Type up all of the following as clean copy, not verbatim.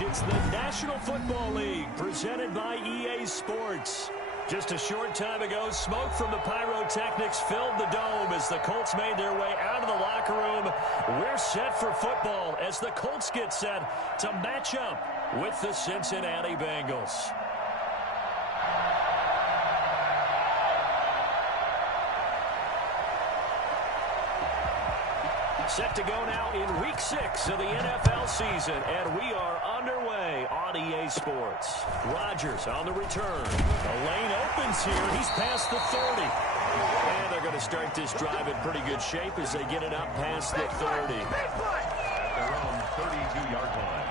It's the National Football League presented by EA Sports. Just a short time ago, smoke from the pyrotechnics filled the dome as the Colts made their way out of the locker room. We're set for football as the Colts get set to match up with the Cincinnati Bengals. Set to go now in Week 6 of the NFL season, and we are underway on EA Sports. Rodgers on the return. The lane opens here. He's past the 30. And they're going to start this drive in pretty good shape as they get it up past the 30. Their own 32-yard line.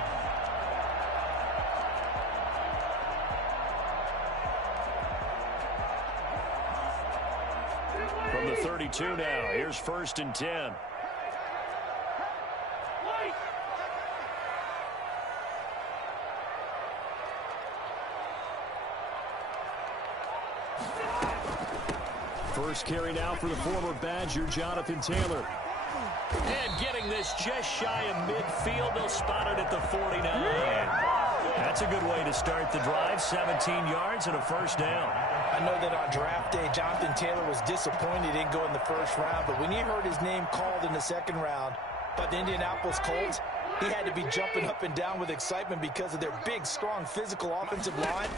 From the 32 now, here's 1st and 10. First carry now for the former Badger, Jonathan Taylor. And getting this just shy of midfield. They'll spot it at the 49. That's a good way to start the drive. 17 yards and a first down. I know that on draft day, Jonathan Taylor was disappointed he didn't go in the first round. But when he heard his name called in the second round by the Indianapolis Colts, he had to be jumping up and down with excitement because of their big, strong, physical offensive line.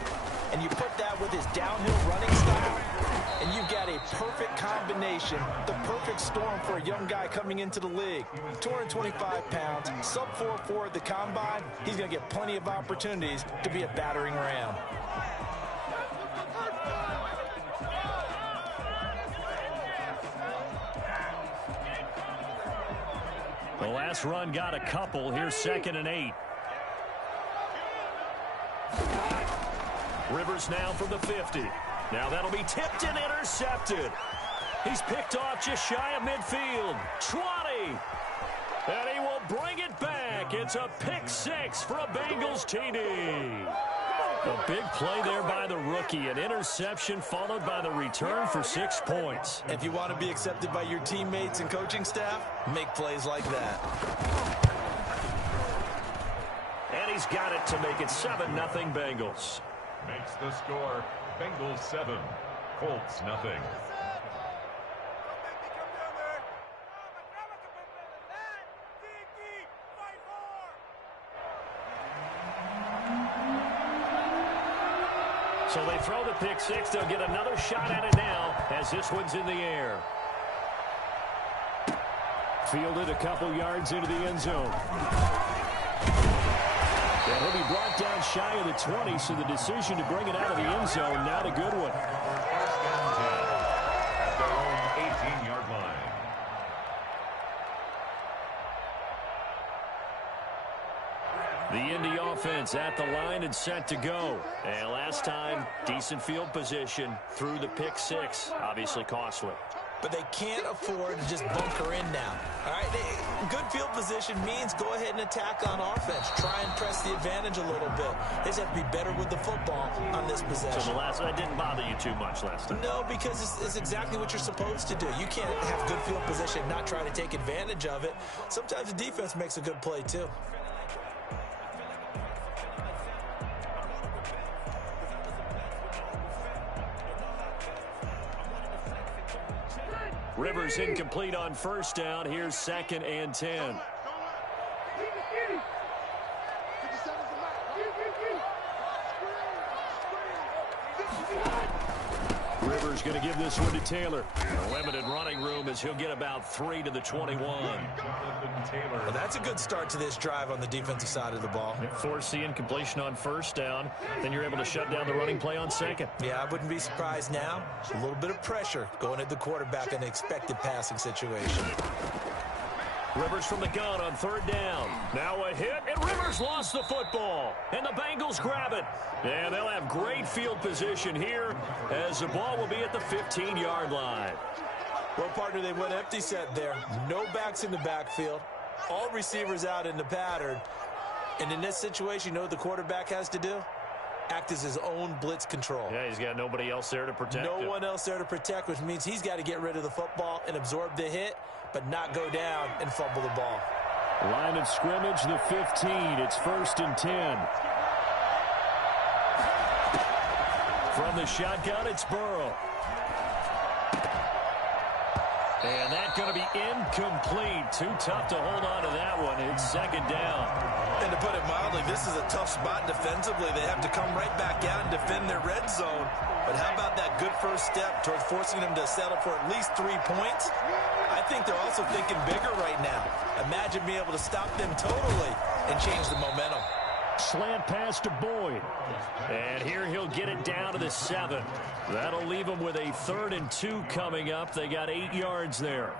And you put that with his downhill running style, and you've got a perfect combination, the perfect storm for a young guy coming into the league. 225 pounds, sub 4.4 at the combine. He's going to get plenty of opportunities to be a battering ram. The last run got a couple. Here's 2nd and 8. Rivers now from the 50. Now that'll be tipped and intercepted. He's picked off just shy of midfield. 20. And he will bring it back. It's a pick 6 for a Bengals TD. A big play there by the rookie. An interception followed by the return for 6 points. If you want to be accepted by your teammates and coaching staff, make plays like that. And he's got it to make it 7-0 Bengals. Makes the score Bengals 7, Colts nothing. So they throw the pick 6. They'll get another shot at it now as this one's in the air. Fielded a couple yards into the end zone. And he'll be brought down shy of the 20, so the decision to bring it out of the end zone, not a good one. First down 10 at their own 18-yard line. The Indy offense at the line and set to go. And last time, decent field position through the pick 6. Obviously costly. But they can't afford to just bunker in now. All right, good field position means go ahead and attack on offense. Try and press the advantage a little bit. They just have to be better with the football on this possession. So the last one didn't bother you too much last time? No, because it's exactly what you're supposed to do. You can't have good field position and not try to take advantage of it. Sometimes the defense makes a good play, too. Rivers incomplete on first down. Here's 2nd and 10. Rivers going to give this one to Taylor. A limited running room as he'll get about 3 to the 21. Well, that's a good start to this drive on the defensive side of the ball. Force the incompletion on first down. Then you're able to shut down the running play on 2nd. Yeah, I wouldn't be surprised now. A little bit of pressure going at the quarterback in an expected passing situation. Rivers from the gun on 3rd down. Now a hit, and Rivers lost the football. And the Bengals grab it. And they'll have great field position here as the ball will be at the 15-yard line. Well, partner, they went empty set there. No backs in the backfield. All receivers out in the pattern. And in this situation, you know what the quarterback has to do? Act as his own blitz control. Yeah, he's got nobody else there to protect him. No one else there to protect, which means he's got to get rid of the football and absorb the hit, but not go down and fumble the ball. Line of scrimmage, the 15. It's 1st and 10. From the shotgun, it's Burrow. And that's going to be incomplete. Too tough to hold on to that one. It's 2nd down. And to put it mildly, this is a tough spot defensively. They have to come right back out and defend their red zone. But how about that good first step towards forcing them to settle for at least 3 points? I think they're also thinking bigger right now. Imagine being able to stop them totally and change the momentum. Slant pass to Boyd. And here he'll get it down to the 7. That'll leave them with a 3rd and 2 coming up. They got 8 yards there.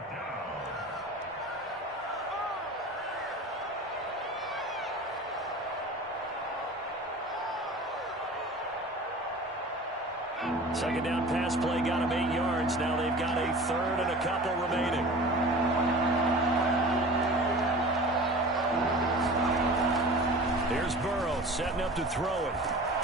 Second down pass play got them 8 yards. Now they've got a 3rd and a couple remaining. Here's Burrow setting up to throw it.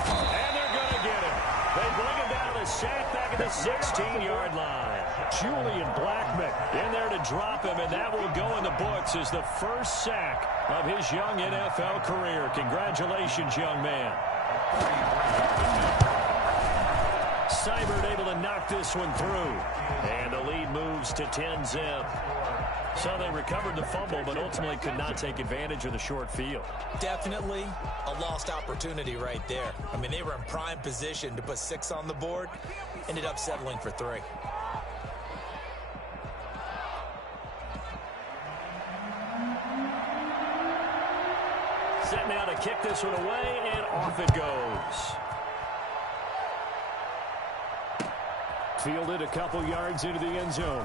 And they're going to get him. They bring him down to the sack back at the 16-yard line. Julian Blackman in there to drop him, and that will go in the books as the first sack of his young NFL career. Congratulations, young man. Seibert able to knock this one through. And the lead moves to 10-zip. So they recovered the fumble, but ultimately could not take advantage of the short field. Definitely a lost opportunity right there. I mean, they were in prime position to put 6 on the board. Ended up settling for 3. Set now to kick this one away, and off it goes. Fielded a couple yards into the end zone.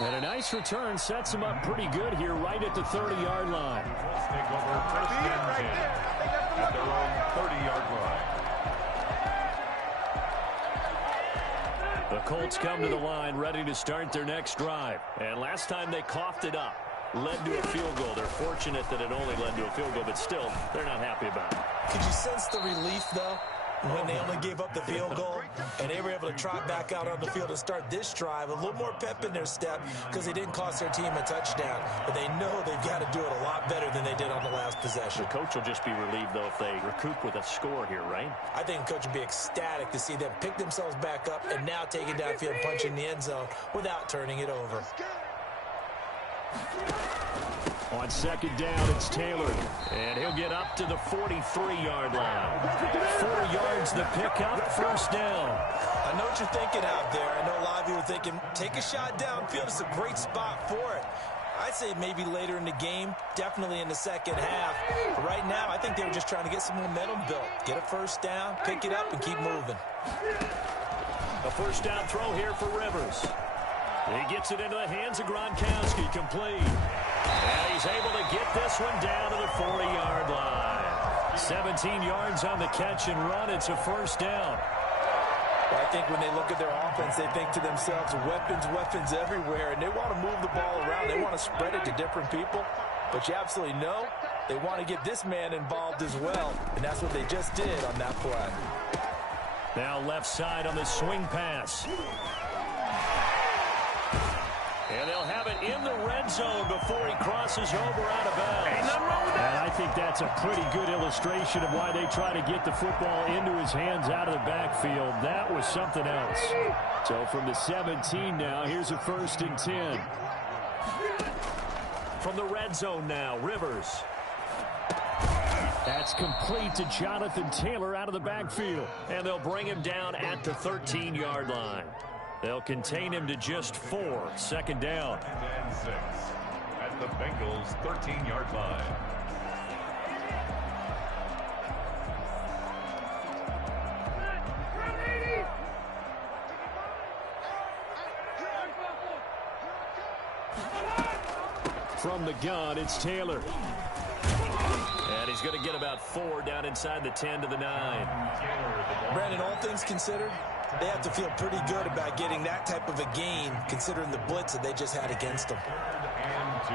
And a nice return sets him up pretty good here right at the 30-yard line. Take over 1st and 10 at their own 30-yard line. The Colts come to the line ready to start their next drive. And last time they coughed it up, led to a field goal. They're fortunate that it only led to a field goal, but still, they're not happy about it. Could you sense the relief, though, when they only gave up the field goal and they were able to trot back out on the field and start this drive? A little more pep in their step because they didn't cost their team a touchdown, but they know they've got to do it a lot better than they did on the last possession. The coach will just be relieved, though, if they recoup with a score here, right? I think the coach will be ecstatic to see them pick themselves back up and now take it downfield and punch in the end zone without turning it over. On 2nd down, it's Taylor. And he'll get up to the 43-yard line. 4 yards the pickup, 1st down. I know what you're thinking out there. I know a lot of you are thinking, take a shot downfield. It's a great spot for it. I'd say maybe later in the game, definitely in the second half. But right now, I think they were just trying to get some momentum built. Get a 1st down, pick it up, and keep moving. A 1st down throw here for Rivers. He gets it into the hands of Gronkowski, complete. And he's able to get this one down to the 40-yard line. 17 yards on the catch and run. It's a 1st down. Well, I think when they look at their offense, they think to themselves, weapons everywhere, and they want to move the ball around. They want to spread it to different people. But you absolutely know they want to get this man involved as well, and that's what they just did on that play. Now left side on the swing pass. And they'll have it in the red zone before he crosses over out of bounds. Ain't nothing wrong with that. And I think that's a pretty good illustration of why they try to get the football into his hands out of the backfield. That was something else. So from the 17 now, here's a 1st and 10. From the red zone now, Rivers. That's complete to Jonathan Taylor out of the backfield. And they'll bring him down at the 13-yard line. They'll contain him to just 4. 2nd down. And 6 at the Bengals' 13-yard line. From the gun, it's Taylor. And he's going to get about 4 down inside the 10 to the 9. Brandon, all things considered, they have to feel pretty good about getting that type of a gain, considering the blitz that they just had against them. 3rd and 2.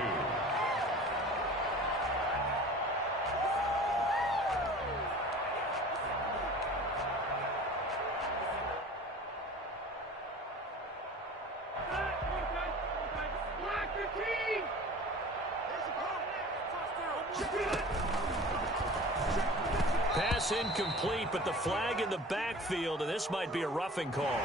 pass incomplete, but the flag in the backfield, and this might be a roughing call.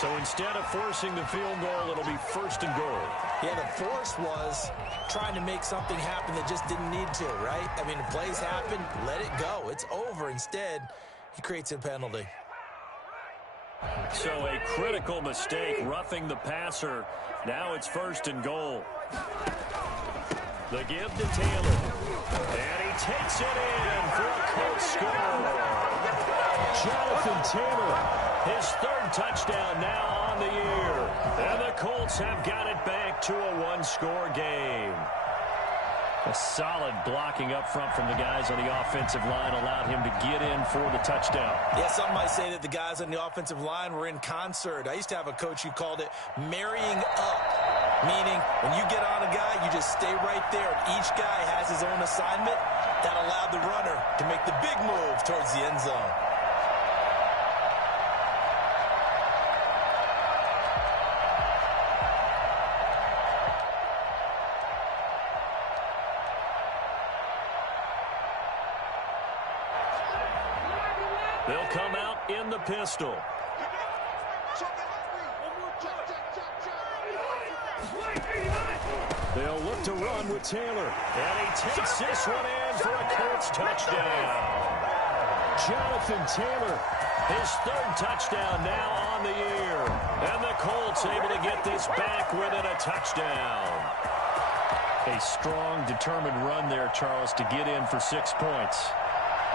So instead of forcing the field goal, it'll be 1st and goal. Yeah, the force was trying to make something happen that just didn't need to, right? I mean, the plays happen, let it go. It's over. Instead, he creates a penalty. So a critical mistake, roughing the passer. Now it's 1st and goal. The give to Taylor. And he takes it in for a Colts score. Jonathan Taylor, his 3rd touchdown now on the year. And the Colts have got it back to a 1-score game. A solid blocking up front from the guys on the offensive line allowed him to get in for the touchdown. Yeah, some might say that the guys on the offensive line were in concert. I used to have a coach who called it marrying up, meaning when you get on a guy, you just stay right there. And each guy has his own assignment. That allowed the runner to make the big move towards the end zone. They'll come out in the pistol. They'll look to run with Taylor. And he takes this one in for a Colts touchdown. Jonathan Taylor, his 3rd touchdown now on the year. And the Colts able to get this back within a touchdown. A strong, determined run there, Charles, to get in for 6 points.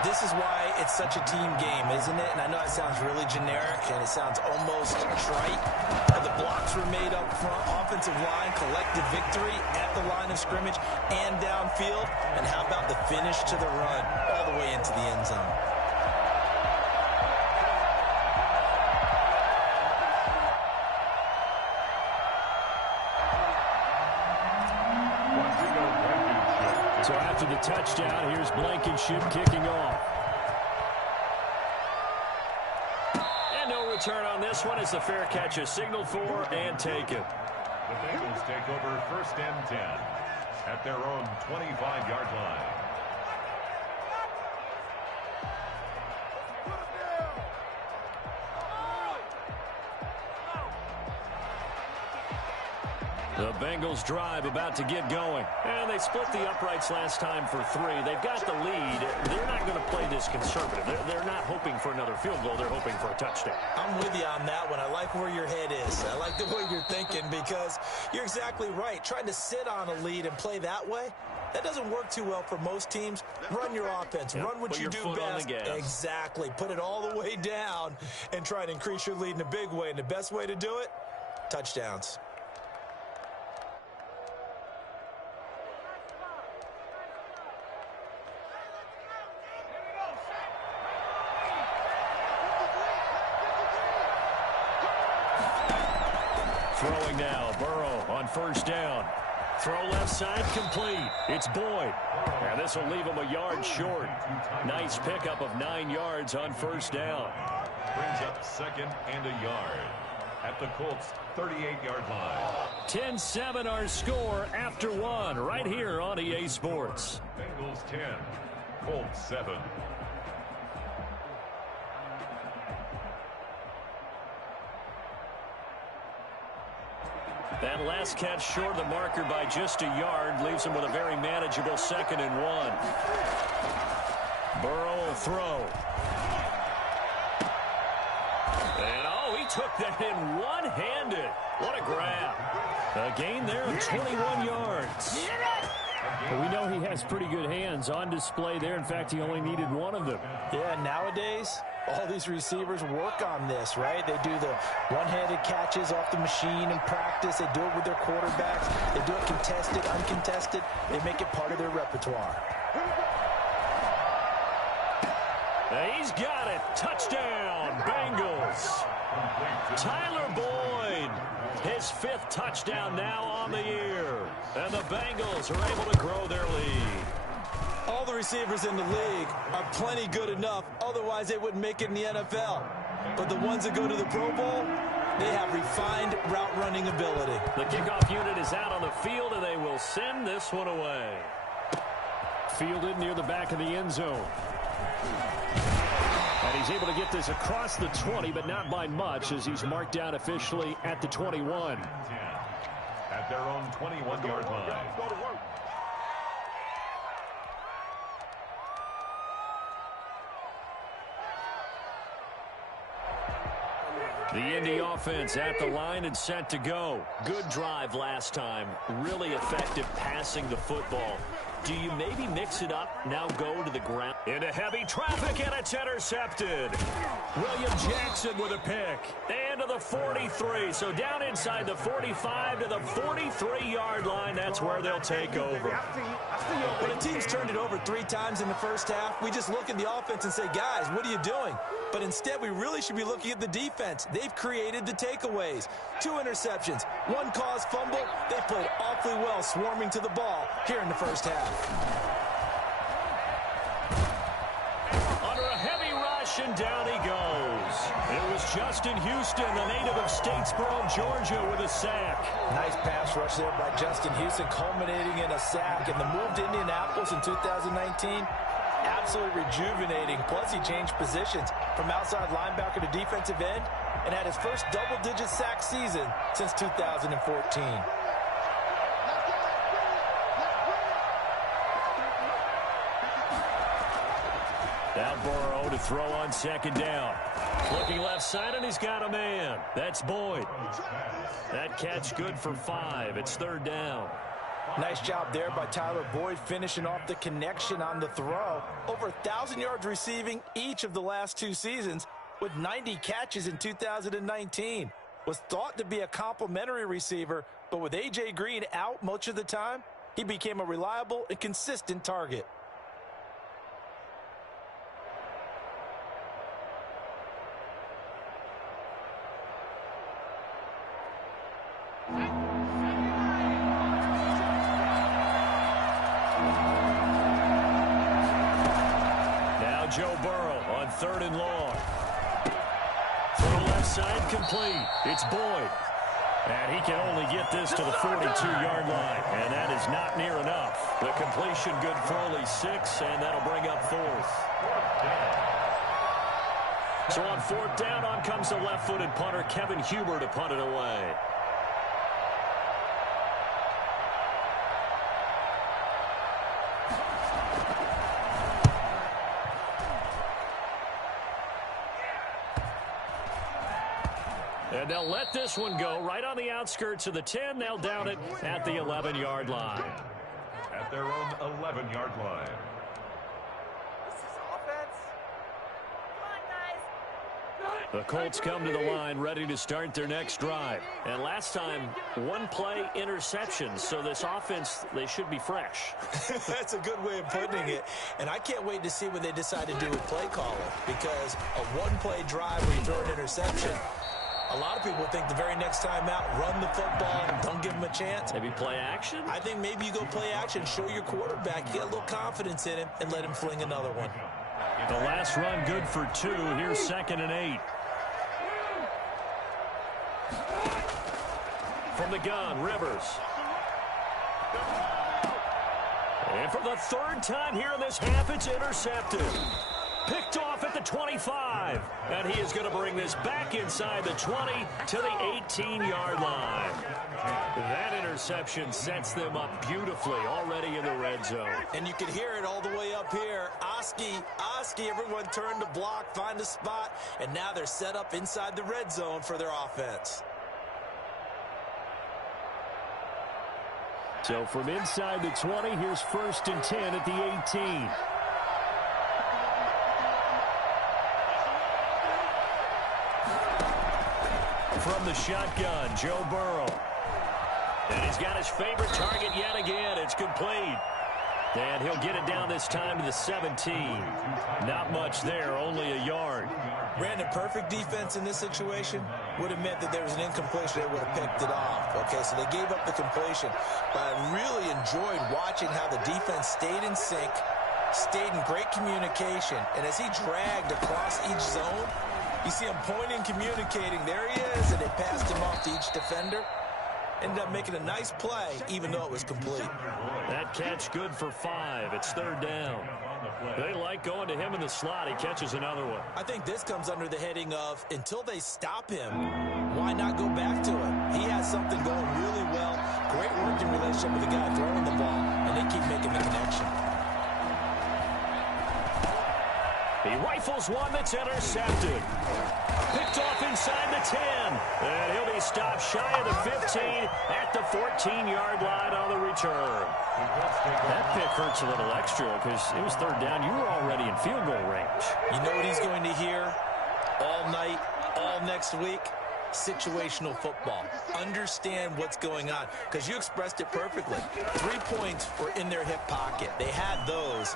This is why it's such a team game, isn't it? And I know it sounds really generic and it sounds almost trite, but the blocks were made up front, offensive line, collective victory at the line of scrimmage and downfield. And how about the finish to the run all the way into the end zone? So after the touchdown, here's Blankenship kicking off. And no return on this one as the fair catch is signaled for and taken. The Bengals take over 1st and 10 at their own 25-yard line. The Bengals drive about to get going. And they split the uprights last time for 3. They've got the lead. They're not going to play this conservative. They're not hoping for another field goal. They're hoping for a touchdown. I'm with you on that one. I like where your head is. I like the way you're thinking because you're exactly right. Trying to sit on a lead and play that way, that doesn't work too well for most teams. Run your offense. Yep. Run what Put you your do foot on best. the gas. Exactly. Put it all the way down and try and increase your lead in a big way. And the best way to do it, touchdowns. Throwing now, Burrow on 1st down. Throw left side complete. It's Boyd. And this will leave him a yard short. Nice pickup of 9 yards on 1st down. Brings up 2nd and a yard at the Colts' 38-yard line. 10-7 our score after 1 right here on EA Sports. Bengals 10, Colts 7. That last catch short of the marker by just a yard leaves him with a very manageable 2nd and 1. Burrow will throw. And he took that in one-handed. What a grab. A gain there of 21 yards. But we know he has pretty good hands on display there. In fact, he only needed one of them. Yeah, nowadays, all these receivers work on this, right? They do the one-handed catches off the machine in practice. They do it with their quarterbacks. They do it contested, uncontested. They make it part of their repertoire. He's got it. Touchdown, Bengals. Tyler Boyd, his 5th touchdown now on the year. And the Bengals are able to grow their lead. All the receivers in the league are plenty good enough. Otherwise, they wouldn't make it in the NFL. But the ones that go to the Pro Bowl, they have refined route running ability. The kickoff unit is out on the field, and they will send this one away. Fielded near the back of the end zone. And he's able to get this across the 20, but not by much, as he's marked down officially at the 21. At their own 21-yard line. The Indy offense at the line and set to go. Good drive last time. Really effective passing the football. Do you maybe mix it up, now go to the ground? Into heavy traffic, and it's intercepted. William Jackson with a pick. And to the 43. So down inside the 45 to the 43-yard line. That's where they'll take over. When a team's turned it over 3 times in the first half, we just look at the offense and say, guys, what are you doing? But instead, we really should be looking at the defense. They've created the takeaways. 2 interceptions, 1 caused fumble. They played awfully well swarming to the ball here in the first half. Under a heavy rush, and down he goes. It was Justin Houston, the native of Statesboro, Georgia, with a sack. Nice pass rush there by Justin Houston, culminating in a sack. And the move to Indianapolis in 2019, absolutely rejuvenating. Plus, he changed positions from outside linebacker to defensive end and had his first double-digit sack season since 2014. Now Burrow to throw on second down. Looking left side, and he's got a man. That's Boyd. That catch good for 5. It's 3rd down. Nice job there by Tyler Boyd, finishing off the connection on the throw. Over 1,000 yards receiving each of the last 2 seasons, with 90 catches in 2019. Was thought to be a complimentary receiver, but with A.J. Green out much of the time, he became a reliable and consistent target. Joe Burrow on 3rd and long. Throw left side complete. It's Boyd. And he can only get this to the 42-yard line. And that is not near enough. The completion good for only 6, and that'll bring up 4th. So on 4th down, on comes the left-footed punter, Kevin Huber, to punt it away. And they'll let this one go right on the outskirts of the 10. They'll down it at the 11-yard line. At their own 11-yard line. This is offense. Come on, guys. The Colts come to the line ready to start their next drive. And last time, 1-play interception. So this offense, they should be fresh. That's a good way of putting it. And I can't wait to see what they decide to do with play calling. Because a 1-play drive where you throw an interception, a lot of people think the very next time out, run the football and don't give him a chance. Maybe play action? I think maybe you go play action, show your quarterback, you get a little confidence in him, and let him fling another one. The last run good for 2. Here's 2nd and 8. From the gun, Rivers. And for the 3rd time here in this half, it's intercepted. Picked off at the 25. And he is going to bring this back inside the 20 to the 18-yard line. That interception sets them up beautifully already in the red zone. And you can hear it all the way up here. Oski, everyone turned to block, find a spot, and now they're set up inside the red zone for their offense. So from inside the 20, here's 1st and 10 at the 18. From the shotgun, Joe Burrow. And he's got his favorite target yet again. It's complete. And he'll get it down this time to the 17. Not much there, only a yard. Brandon, perfect defense in this situation would have meant that there was an incompletion. They would have picked it off. Okay, so they gave up the completion. But I really enjoyed watching how the defense stayed in sync, stayed in great communication. And as he dragged across each zone, you see him pointing, communicating. There he is, and they passed him off to each defender. Ended up making a nice play, even though it was complete. That catch good for 5. It's 3rd down. the play. They like going to him in the slot. He catches another one. I think this comes under the heading of until they stop him, why not go back to him? He has something going really well. Great working relationship with the guy throwing the ball, and they keep making the connection. He rifles one that's intercepted. Picked off inside the 10. And he'll be stopped shy of the 15 at the 14-yard line on the return. That pick hurts a little extra because it was third down. You were already in field goal range. You know what he's going to hear all night, all next week? Situational football. Understand what's going on, because you expressed it perfectly. 3 points were in their hip pocket. They had those.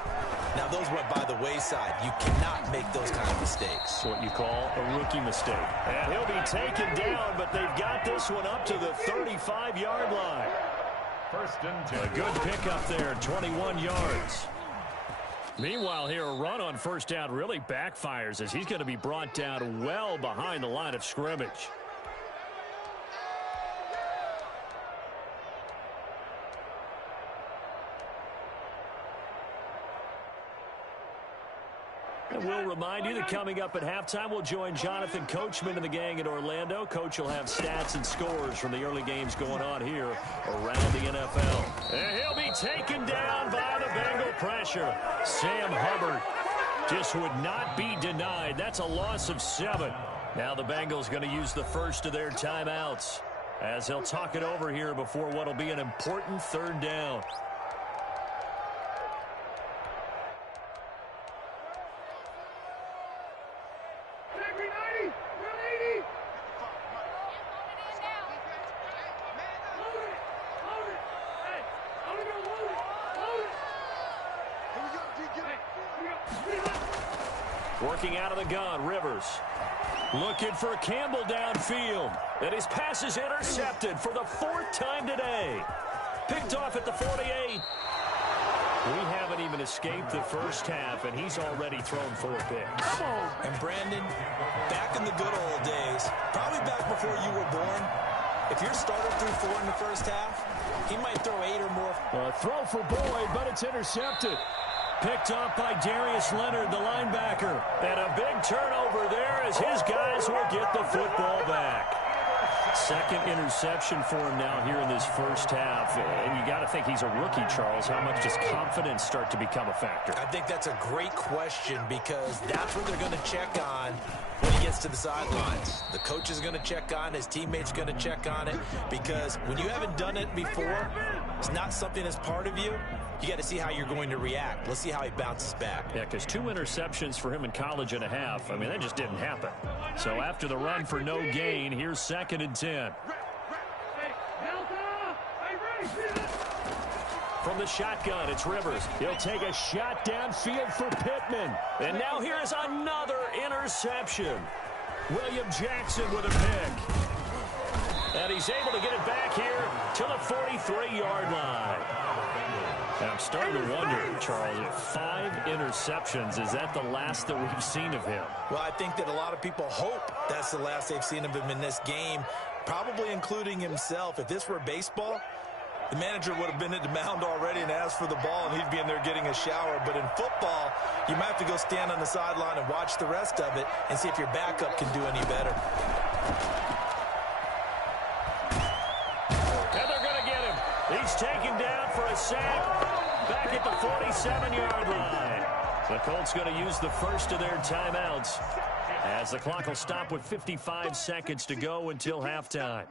Now those went by the wayside. You cannot make those kind of mistakes. What you call a rookie mistake. And he'll be taken down, but they've got this one up to the 35-yard line. First and 10. A good pickup there, 21 yards. Meanwhile here, a run on first down really backfires as he's going to be brought down well behind the line of scrimmage. And we'll remind you that coming up at halftime, we'll join Jonathan Coachman and the gang in Orlando. Coach will have stats and scores from the early games going on here around the NFL. And he'll be taken down by the Bengal pressure. Sam Hubbard just would not be denied. That's a loss of 7. Now the Bengals going to use the first of their timeouts as they'll talk it over here before what will be an important third down. Working out of the gun, Rivers. Looking for Campbell downfield. And his pass is intercepted for the 4th time today. Picked off at the 48. We haven't even escaped the first half, and he's already thrown 4 picks. And Brandon, back in the good old days, probably back before you were born, if your starter threw 4 in the first half, he might throw 8 or more. Throw for Boyd, but it's intercepted. Picked off by Darius Leonard, the linebacker. And a big turnover there as his guys will get the football back. Second interception for him now here in this first half. And you got to think he's a rookie, Charles. How much does confidence start to become a factor? I think that's a great question, because that's what they're going to check on when he gets to the sidelines. The coach is going to check on, his teammates going to check on it, because when you haven't done it before, it's not something that's part of you. You got to see how you're going to react. Let's see how he bounces back. Yeah, because 2 interceptions for him in college and a half. I mean, that just didn't happen. So after the run for no gain, here's 2nd and 10. From the shotgun, it's Rivers. He'll take a shot downfield for Pittman. And now here is another interception. William Jackson with a pick. And he's able to get it back here to the 43-yard line. And I'm starting to wonder, Charles, if 5 interceptions, is that the last that we've seen of him? Well, I think that a lot of people hope that's the last they've seen of him in this game, probably including himself. If this were baseball, the manager would have been at the mound already and asked for the ball, and he'd be in there getting a shower. But in football, you might have to go stand on the sideline and watch the rest of it and see if your backup can do any better. And they're going to get him. He's taken down for a sack back at the 47-yard line. The Colts going to use the first of their timeouts as the clock will stop with 55 seconds to go until halftime.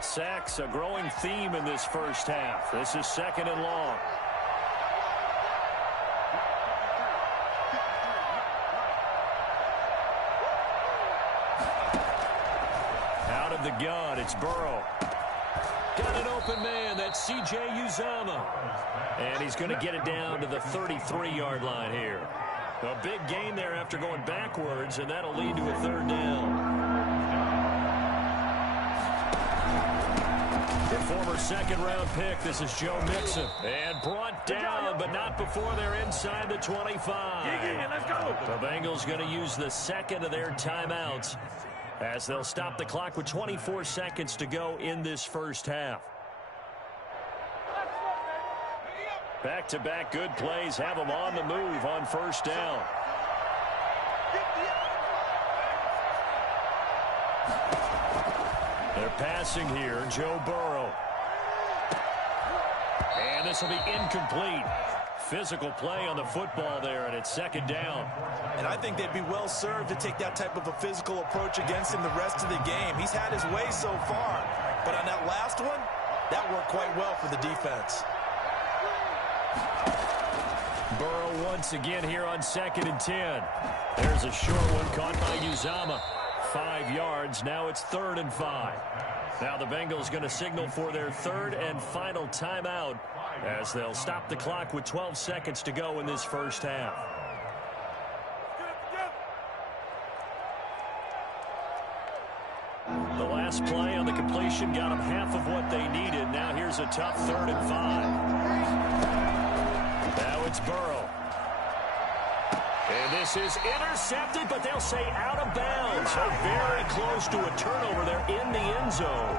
Sacks, a growing theme in this first half. This is 2nd and long. Out of the gun, it's Burrow. Got an open man, that's C.J. Uzomah. And he's going to get it down to the 33-yard line here. A big gain there after going backwards, and that'll lead to a 3rd down. former second-round pick. This is Joe Mixon. And brought down, but not before they're inside the 25. Let's go. The Bengals going to use the second of their timeouts as they'll stop the clock with 24 seconds to go in this first half. Back-to-back good plays have them on the move on first down. They're passing here, Joe Burrow. And this will be incomplete. Physical play on the football there, and it's second down. And I think they'd be well served to take that type of a physical approach against him the rest of the game. He's had his way so far, but on that last one, that worked quite well for the defense. Burrow once again here on 2nd and 10. There's a short one caught by Uzama. 5 yards. Now it's 3rd and 5. Now the Bengals going to signal for their third and final timeout as they'll stop the clock with 12 seconds to go in this first half. The last play on the completion got them half of what they needed. Now here's a tough 3rd and 5. Now it's Burrow. And this is intercepted, but they'll say out of bounds. So very close to a turnover there in the end zone.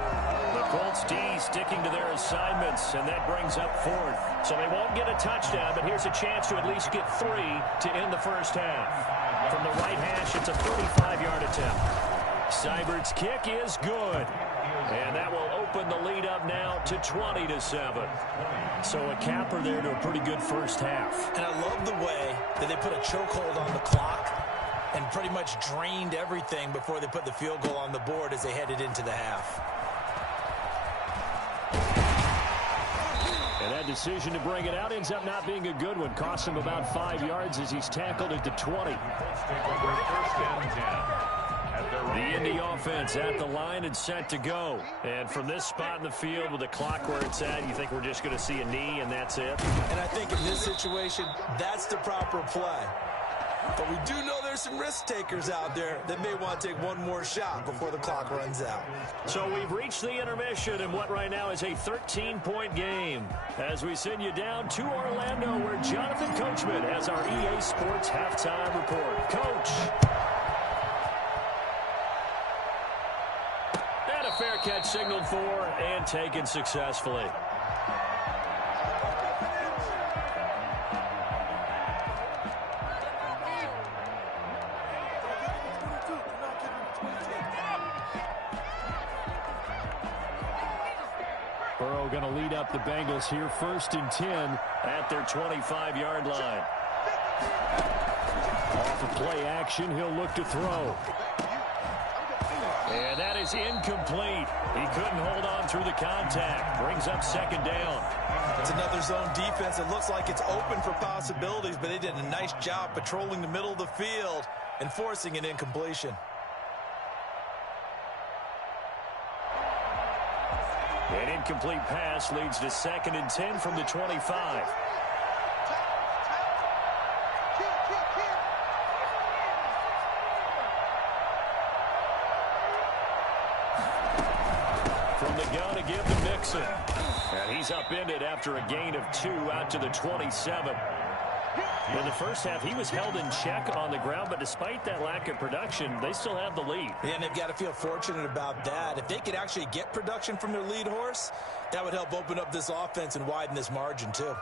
The Colts D sticking to their assignments, and that brings up 4th. So they won't get a touchdown, but here's a chance to at least get 3 to end the first half. From the right hash, it's a 35-yard attempt. Seibert's kick is good. And that will open the lead up now to 20-7. So a capper there to a pretty good first half. And I love the way that they put a chokehold on the clock and pretty much drained everything before they put the field goal on the board as they headed into the half. And that decision to bring it out ends up not being a good one. Cost him about 5 yards as he's tackled at the 20. The Indy offense at the line and set to go. And from this spot in the field with the clock where it's at, you think we're just going to see a knee and that's it? And I think in this situation, that's the proper play. But we do know there's some risk takers out there that may want to take one more shot before the clock runs out. So we've reached the intermission in what right now is a 13-point game. As we send you down to Orlando where Jonathan Coachman has our EA Sports halftime report. Coach. And a fair catch signaled for and taken successfully. Burrow going to lead up the Bengals here, 1st and 10 at their 25-yard line. Off of play action, he'll look to throw. And that is incomplete. He couldn't hold on through the contact. Brings up 2nd down. It's another zone defense. It looks like it's open for possibilities, but they did a nice job patrolling the middle of the field and forcing an incompletion. An incomplete pass leads to 2nd and 10 from the 25. From the gun to give to Mixon. And he's upended after a gain of 2 out to the 27. In the first half, he was held in check on the ground, but despite that lack of production, they still have the lead. Yeah, and they've got to feel fortunate about that. If they could actually get production from their lead horse, that would help open up this offense and widen this margin, too.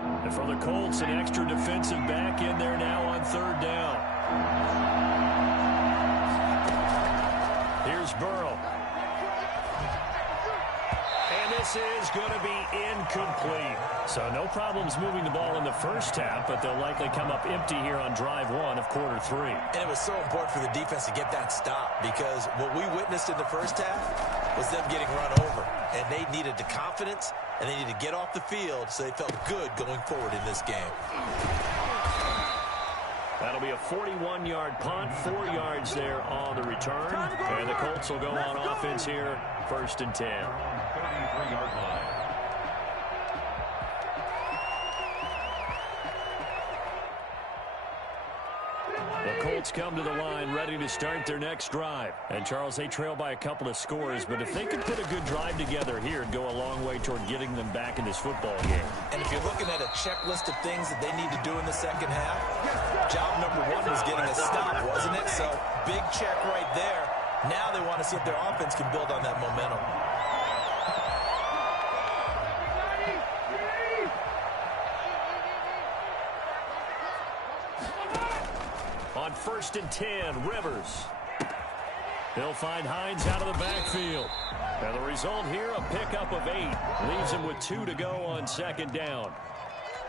And for the Colts, an extra defensive back in there now on 3rd down. Here's Burrow. And this is going to be incomplete. So no problems moving the ball in the first half, but they'll likely come up empty here on drive 1 of quarter 3. And it was so important for the defense to get that stop because what we witnessed in the first half was them getting run over. And they needed the confidence, and they needed to get off the field so they felt good going forward in this game. That'll be a 41-yard punt, 4 yards there on the return. And the Colts will go on offense here, 1st and 10. 33-yard line. The Colts come to the line ready to start their next drive. And, Charles, they trail by a couple of scores, but if they could put a good drive together here, it'd go a long way toward getting them back in this football game. And if you're looking at a checklist of things that they need to do in the second half, job number one was getting a stop, wasn't it? So, big check right there. Now they want to see if their offense can build on that momentum. On 1st and 10, Rivers. He'll find Hines out of the backfield. And the result here, a pickup of 8. Leaves him with 2 to go on 2nd down.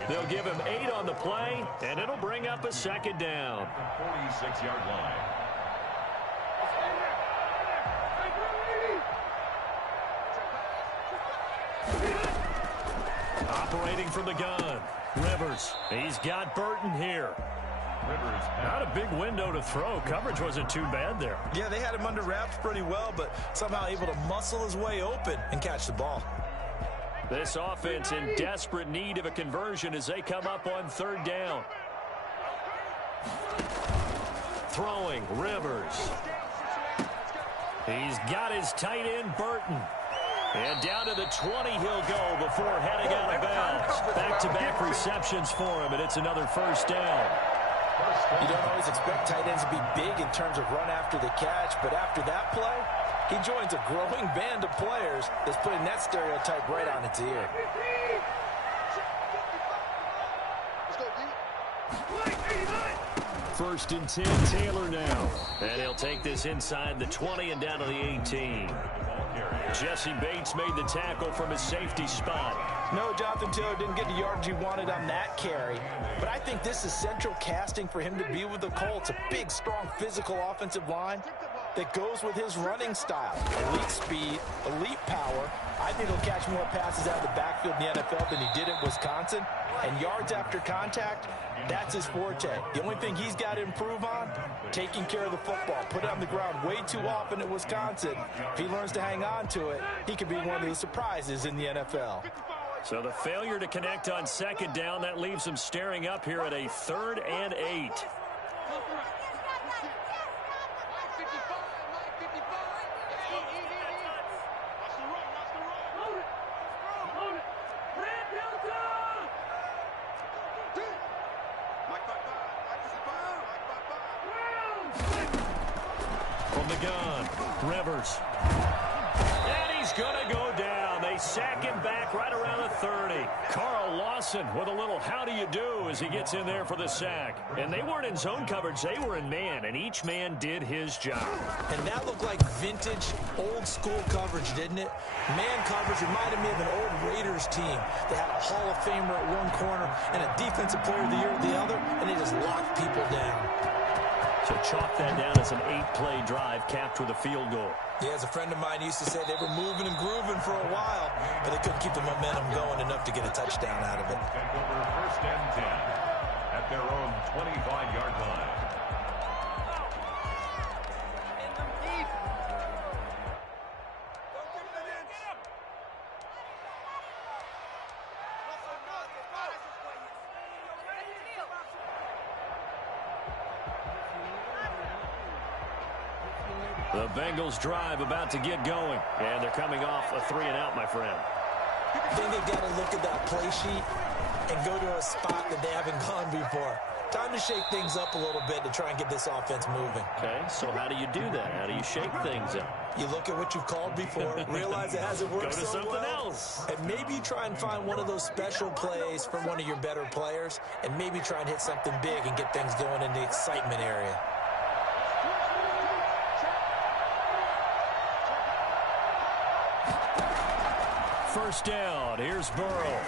They'll give him 8 on the play, and it'll bring up a 2nd down. 46-yard line. Operating from the gun, Rivers. He's got Burton here. Rivers Not a big window to throw. Coverage wasn't too bad there. Yeah, they had him under wraps pretty well, but somehow able to muscle his way open and catch the ball. This offense in desperate need of a conversion as they come up on 3rd down. Throwing, Rivers. He's got his tight end, Burton. And down to the 20 he'll go before heading out of bounds. Back-to-back receptions for him, and it's another 1st down. You don't always expect tight ends to be big in terms of run after the catch, but after that play, he joins a growing band of players that's putting that stereotype right on its ear. First and 10, Taylor now. And he'll take this inside the 20 and down to the 18. Jesse Bates made the tackle from his safety spot. No, Jonathan Taylor didn't get the yardage he wanted on that carry. But I think this is central casting for him to be with the Colts. A big, strong, physical offensive line that goes with his running style. Elite speed, elite power. I think he'll catch more passes out of the backfield in the NFL than he did at Wisconsin. And yards after contact, that's his forte. The only thing he's got to improve on, taking care of the football. Put it on the ground way too often at Wisconsin. If he learns to hang on to it, he could be one of the surprises in the NFL. So the failure to connect on 2nd down, that leaves him staring up here at a 3rd and 8. From the gun, Rivers. And he's going to go down. They sack him back right around the 30. Carl Lawson with a little how do you do as he gets in there for the sack. And they weren't in zone coverage. They were in man, and each man did his job. And that looked like vintage, old-school coverage, didn't it? Man coverage reminded me of an old Raiders team. They had a Hall of Famer at one corner and a Defensive Player of the Year at the other, and they just locked people down. So chalk that down as an 8-play drive capped with a field goal. Yeah, as a friend of mine used to say, they were moving and grooving for a while, but they couldn't keep the momentum going enough to get a touchdown out of it. take over 1st and 10 at their own 25-yard line. The Bengals drive about to get going. And they're coming off a 3-and-out, my friend. I think they've got to look at that play sheet and go to a spot that they haven't gone before. Time to shake things up a little bit to try and get this offense moving. Okay, so how do you do that? How do you shake things up? You look at what you've called before, realize it hasn't worked Go to so something well, else. and maybe try and find one of those special plays for one of your better players, and maybe try and hit something big and get things going in the excitement area. First down, here's Burrow.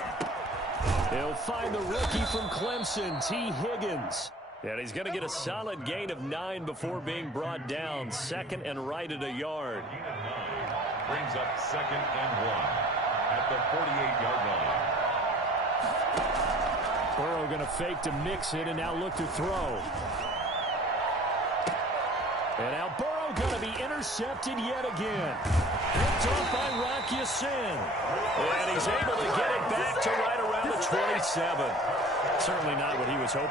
He'll find the rookie from Clemson, T. Higgins. And he's going to get a solid gain of 9 before being brought down. 2nd and right at a yard. Brings up 2nd and 1 at the 48-yard line. Burrow going to fake to mix it and now look to throw. And now Burrow going to be intercepted yet again. Picked off by Rock Ya-Sin. And he's able to get it back to right around the 27. Certainly not what he was hoping.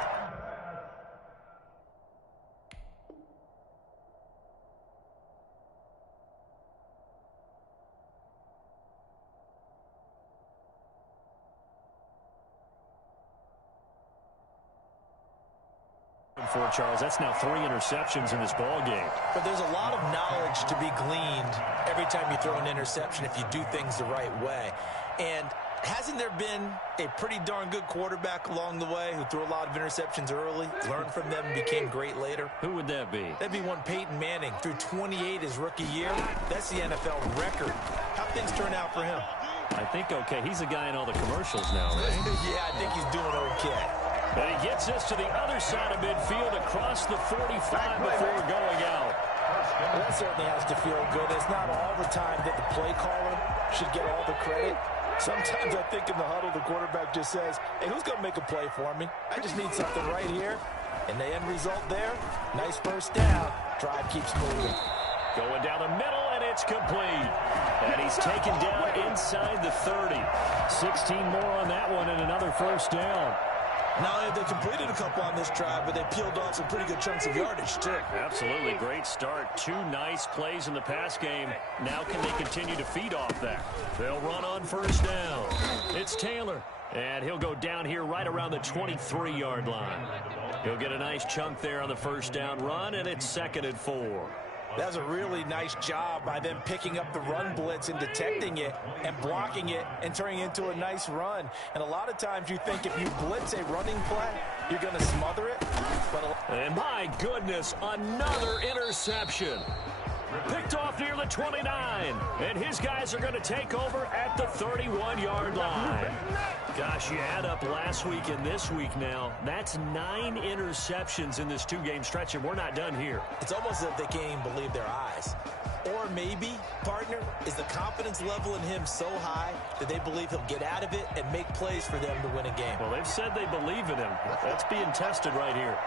before, Charles. That's now 3 interceptions in this ball game. But there's a lot of knowledge to be gleaned every time you throw an interception if you do things the right way. And hasn't there been a pretty darn good quarterback along the way who threw a lot of interceptions early, learned from them, and became great later? Who would that be? That'd be one Peyton Manning. Threw 28 his rookie year. That's the NFL record. How things turn out for him? I think okay. He's a guy in all the commercials now, right? Yeah, I think he's doing okay. And he gets this to the other side of midfield across the 45 before going out. Well, that certainly has to feel good. It's not all the time that the play caller should get all the credit. Sometimes I think in the huddle, the quarterback just says, hey, who's going to make a play for me? I just need something right here. And the end result there, nice first down. Drive keeps moving. Going down the middle, and it's complete. And he's taken down inside the 30. 16 more on that one and another first down. Not only have they completed a couple on this drive, but they peeled off some pretty good chunks of yardage, too. Absolutely. Great start. 2 nice plays in the pass game. Now can they continue to feed off that? They'll run on first down. It's Taylor. And he'll go down here right around the 23-yard line. He'll get a nice chunk there on the first down run, and it's 2nd and 4. That was a really nice job by them picking up the run blitz and detecting it and blocking it and turning it into a nice run. And a lot of times you think if you blitz a running play, you're going to smother it. And my goodness, another interception. Picked off near the 29. And his guys are going to take over at the 31-yard line. Gosh, you add up last week and this week now. That's 9 interceptions in this 2-game stretch, and we're not done here. It's almost as if they can't even believe their eyes. Or maybe, partner, is the confidence level in him so high that they believe he'll get out of it and make plays for them to win a game. Well, they've said they believe in him. That's being tested right here.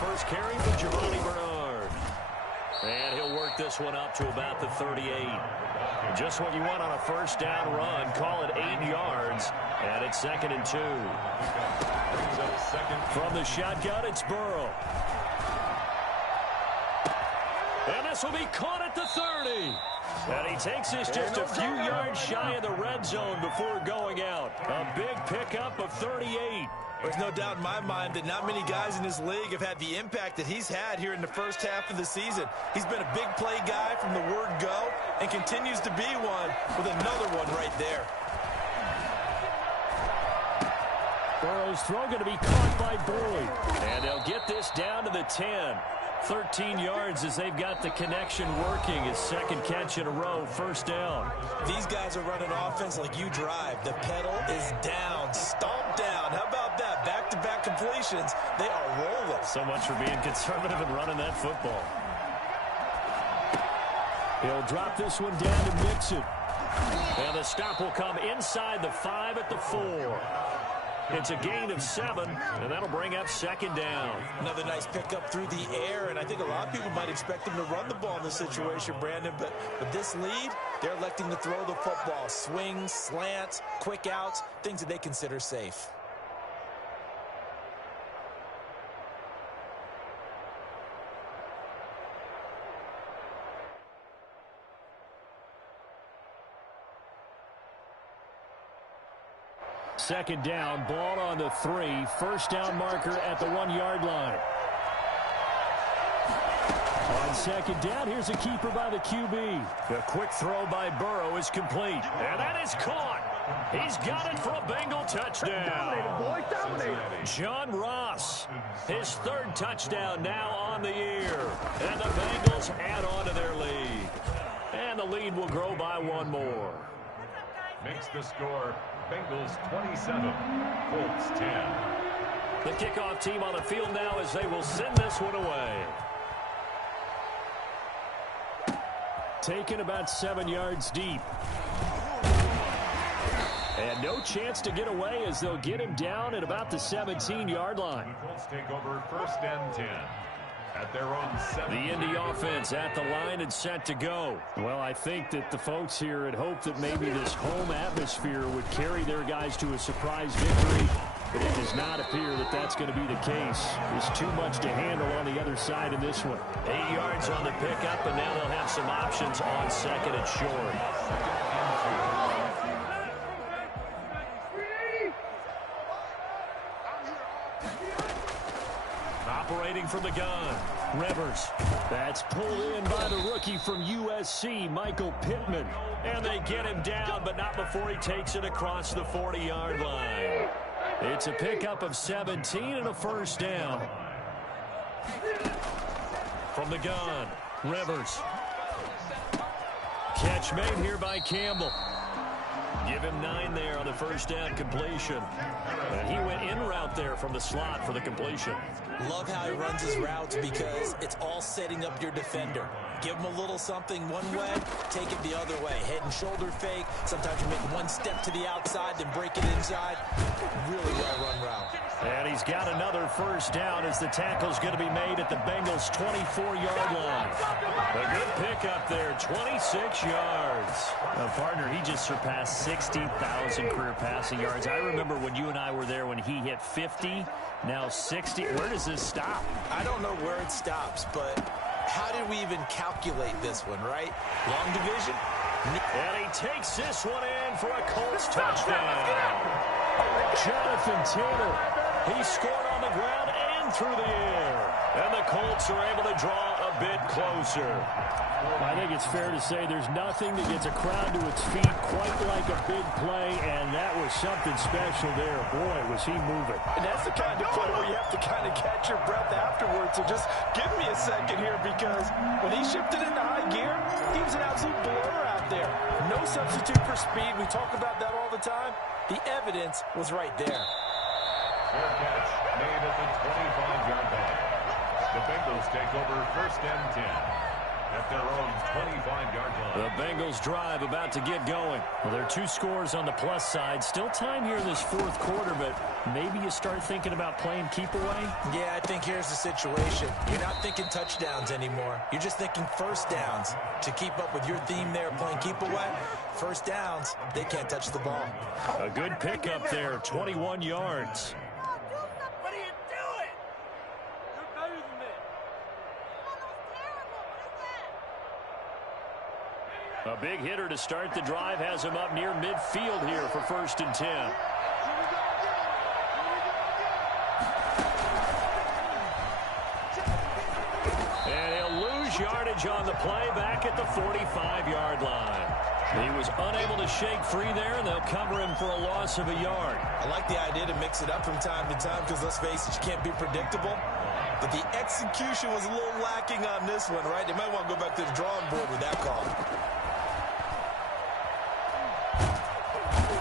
First carry for Giovanni Bernard. And he'll work this one up to about the 38. Just what you want on a first down run. Call it 8 yards. And it's 2nd and 2. From the shotgun, it's Burrow. And this will be caught at the 30. And he takes this just a few yards shy of the red zone before going out. A big pickup of 38. There's no doubt in my mind that not many guys in this league have had the impact that he's had here in the first half of the season. He's been a big play guy from the word go and continues to be one with another one right there. Burrow's throw going to be caught by Boyd. And they'll get this down to the 10. 13 yards as they've got the connection working. His 2nd catch in a row, first down. These guys are running offense like you drive. The pedal is down, stomped down. How about that? Back-to-back completions. They are rolling. So much for being conservative and running that football. He'll drop this one down to Mixon. And the stop will come inside the 5 at the 4. It's a gain of 7, and that'll bring up 2nd down. Another nice pickup through the air, and I think a lot of people might expect him to run the ball in this situation, Brandon, but with this lead, they're electing to throw the football. Swings, slants, quick outs, things that they consider safe. Second down, ball on the 3. First down marker at the 1-yard line. On second down, here's a keeper by the QB. The quick throw by Burrow is complete. And that is caught. He's got it for a Bengal touchdown. John Ross, his 3rd touchdown now on the year. And the Bengals add on to their lead. And the lead will grow by 1 more. Makes the score Bengals 27, Colts 10. The kickoff team on the field now as they will send this one away. Taken about 7 yards deep. And no chance to get away as they'll get him down at about the 17-yard line. The Colts take over 1st and 10. At their own 7. The Indy offense at the line and set to go. Well, I think that the folks here had hoped that maybe this home atmosphere would carry their guys to a surprise victory. but it does not appear that that's going to be the case. There's too much to handle on the other side in this one. 8 yards on the pickup, and now they'll have some options on second and short. Operating from the gun, Rivers. That's pulled in by the rookie from USC, Michael Pittman. And they get him down, but not before he takes it across the 40-yard line. It's a pickup of 17 and a first down. From the gun, Rivers. Catch made here by Campbell. Give him 9 there on the first down completion. And he went in route there from the slot for the completion. Love how he runs his routes because it's all setting up your defender. Give him a little something one way, take it the other way. Head and shoulder fake. Sometimes you make one step to the outside, then break it inside. Really well-run route. And he's got another first down as the tackle's going to be made at the Bengals' 24-yard line. A good pickup there, 26 yards. Partner, he just surpassed 60,000 career passing yards. I remember when you and I were there when he hit 50, now 60. Where does this stop? I don't know where it stops, but how did we even calculate this one, right? Long division? And he takes this one in for a Colts touchdown. Jonathan Taylor, he scored on the ground and through the air. And the Colts are able to draw a bit closer. I think it's fair to say there's nothing that gets a crowd to its feet quite like a big play, and that was something special there. Boy, was he moving. And that's the kind of play where you have to kind of catch your breath afterwards. So just give me a second here, because when he shifted into high gear, he was an absolute blur out there. No substitute for speed. We talk about that all the time. The evidence was right there. Fair catch made at the 25-yard line. The Bengals take over first and 10 at their own 25-yard line. The Bengals drive about to get going. Well, there are 2 scores on the plus side. Still time here in this fourth quarter, but maybe you start thinking about playing keep away? Yeah, I think here's the situation. You're not thinking touchdowns anymore. You're just thinking first downs. To keep up with your theme there, playing keep away, first downs, they can't touch the ball. A good pickup there, 21 yards. What are you doing? You're better than this. A big hitter to start the drive has him up near midfield here for first and 10. And he'll lose yardage on the play back at the 45-yard line. He was unable to shake free there, and they'll cover him for a loss of a yard. I like the idea to mix it up from time to time because, let's face it, you can't be predictable. But the execution was a little lacking on this one, right? They might want to go back to the drawing board with that call.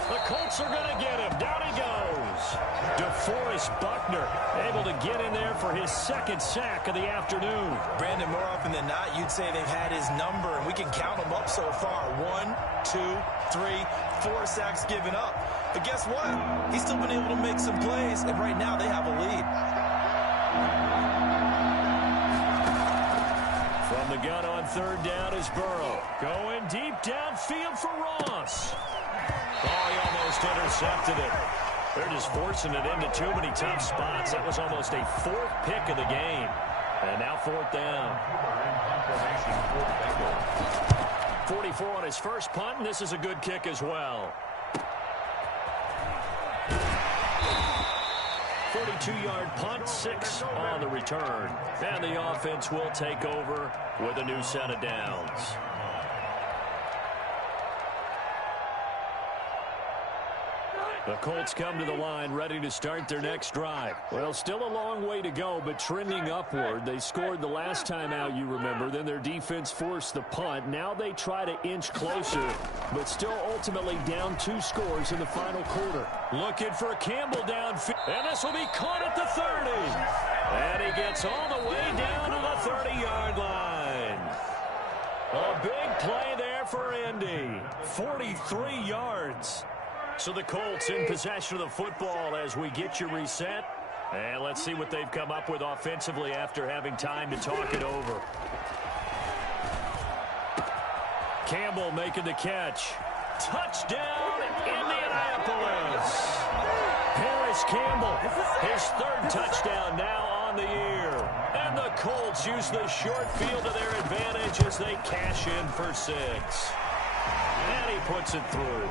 The Colts are going to get him. Down he goes. DeForest Buckner able to get in there for his second sack of the afternoon. Brandon, more often than not, you'd say they've had his number, and we can count them up so far. 1, 2, 3, 4 sacks given up. But guess what? He's still been able to make some plays, and right now they have a lead. From the gun on third down is Burrow. Going deep downfield for Ross. Oh, he almost intercepted it. They're just forcing it into too many tough spots. That was almost a 4th pick of the game. And now 4th down. 44 on his first punt, and this is a good kick as well. 42-yard punt, 6 on the return. And the offense will take over with a new set of downs. The Colts come to the line ready to start their next drive. Well, still a long way to go, but trending upward. They scored the last time out, you remember. Then their defense forced the punt. Now they try to inch closer, but still ultimately down 2 scores in the final quarter. Looking for Campbell downfield, and this will be caught at the 30. And he gets all the way down to the 30-yard line. A big play there for Indy. 43 yards. So the Colts in possession of the football as we get you reset. And let's see what they've come up with offensively after having time to talk it over. Campbell making the catch. Touchdown, Indianapolis. Perry Paris Campbell, his third touchdown now on the year. And the Colts use the short field to their advantage as they cash in for 6. And he puts it through.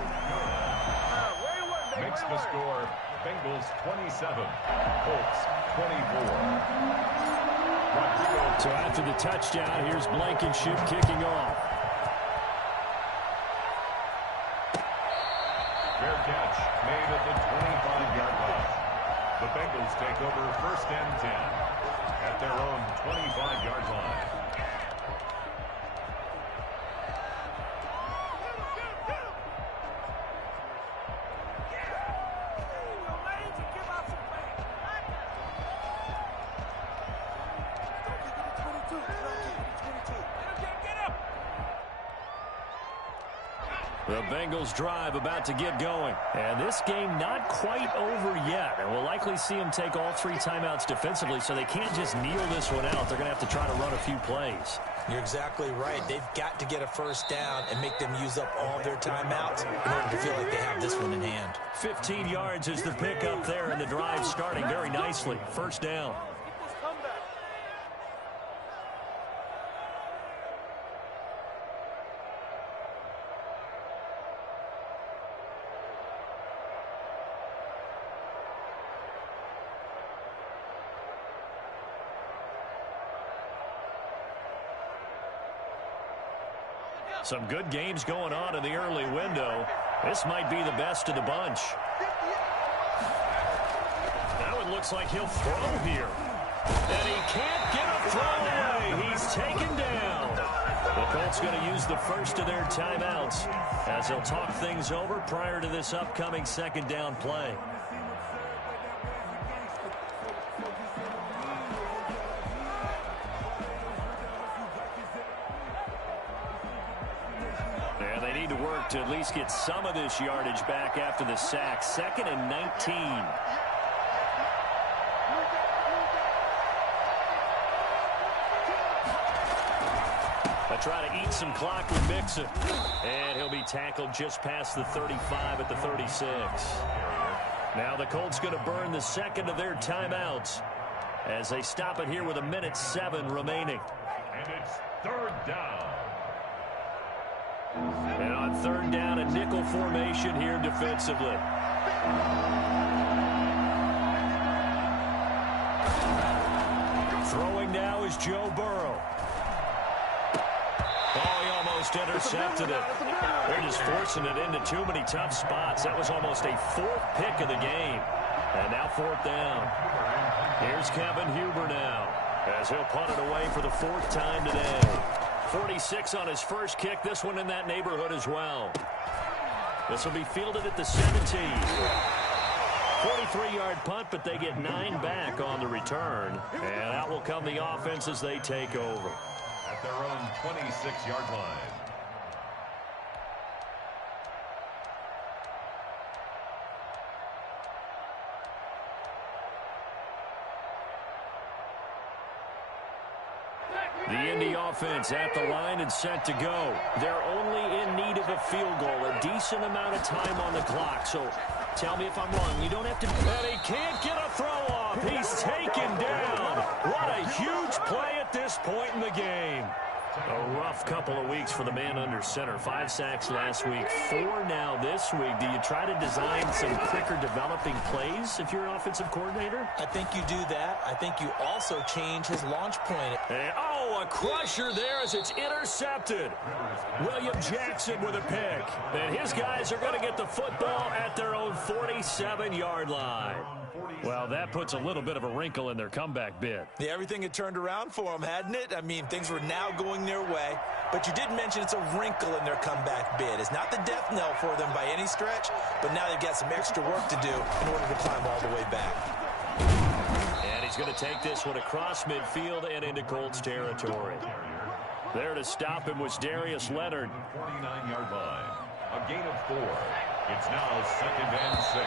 Makes the score Bengals 27, Colts 24. So after the touchdown, here's Blankenship kicking off. Fair catch made at the 25-yard line. The Bengals take over 1st and 10 at their own 25-yard line. The Bengals drive about to get going. And this game not quite over yet. And we'll likely see them take all 3 timeouts defensively, so they can't just kneel this one out. They're going to have to try to run a few plays. You're exactly right. They've got to get a first down and make them use up all their timeouts in order to feel like they have this one in hand. 15 yards is the pickup there, and the drive starting very nicely. First down. Some good games going on in the early window. This might be the best of the bunch. Now it looks like he'll throw here. And he can't get a throw away. He's taken down. The Colts going to use the first of their timeouts as they'll talk things over prior to this upcoming 2nd down play. To at least get some of this yardage back after the sack. 2nd and 19. They try to eat some clock with Mixon. And he'll be tackled just past the 35 at the 36. Now the Colts going to burn the 2nd of their timeouts as they stop it here with 1:07 remaining. And it's 3rd down. And on 3rd down, a nickel formation here defensively. Throwing now is Joe Burrow. Oh, he almost intercepted it. They're just forcing it into too many tough spots. That was almost a 4th pick of the game. And now 4th down. Here's Kevin Huber now as he'll punt it away for the 4th time today. 46 on his first kick. This one in that neighborhood as well. This will be fielded at the 17. 43-yard punt, but they get 9 back on the return. And out will come the offense as they take over. At their own 26-yard line. The Indy offense at the line and set to go. They're only in need of a field goal, a decent amount of time on the clock. So tell me if I'm wrong. You don't have to. And he can't get a throw off. He's taken down. What a huge play at this point in the game. A rough couple of weeks for the man under center. 5 sacks last week, 4 now this week. Do you try to design some quicker developing plays if you're an offensive coordinator? I think you do that. I think you also change his launch point. And, a crusher there as it's intercepted. William Jackson with a pick. And his guys are going to get the football at their own 47-yard line. Well, that puts a little bit of a wrinkle in their comeback bid. Yeah, everything had turned around for them, hadn't it? I mean, things were now going their way. But you did mention it's a wrinkle in their comeback bid. It's not the death knell for them by any stretch, but now they've got some extra work to do in order to climb all the way back. And he's going to take this one across midfield and into Colts territory. There to stop him was Darius Leonard. 49-yard line. A gain of 4. It's now 2nd and 6.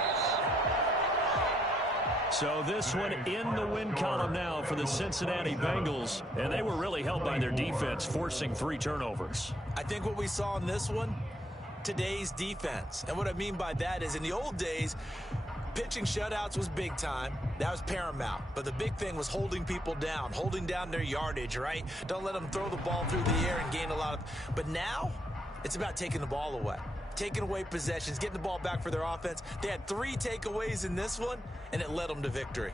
So this one in the win column now for the Cincinnati Bengals. And they were really helped by their defense, forcing 3 turnovers. I think what we saw in this one, today's defense. And what I mean by that is in the old days, Pitching shutouts was big time. That was paramount. But the big thing was holding people down, holding down their yardage, right? Don't let them throw the ball through the air and gain a lot of... But now, it's about taking the ball away. Taking away possessions, getting the ball back for their offense. They had 3 takeaways in this one, and it led them to victory.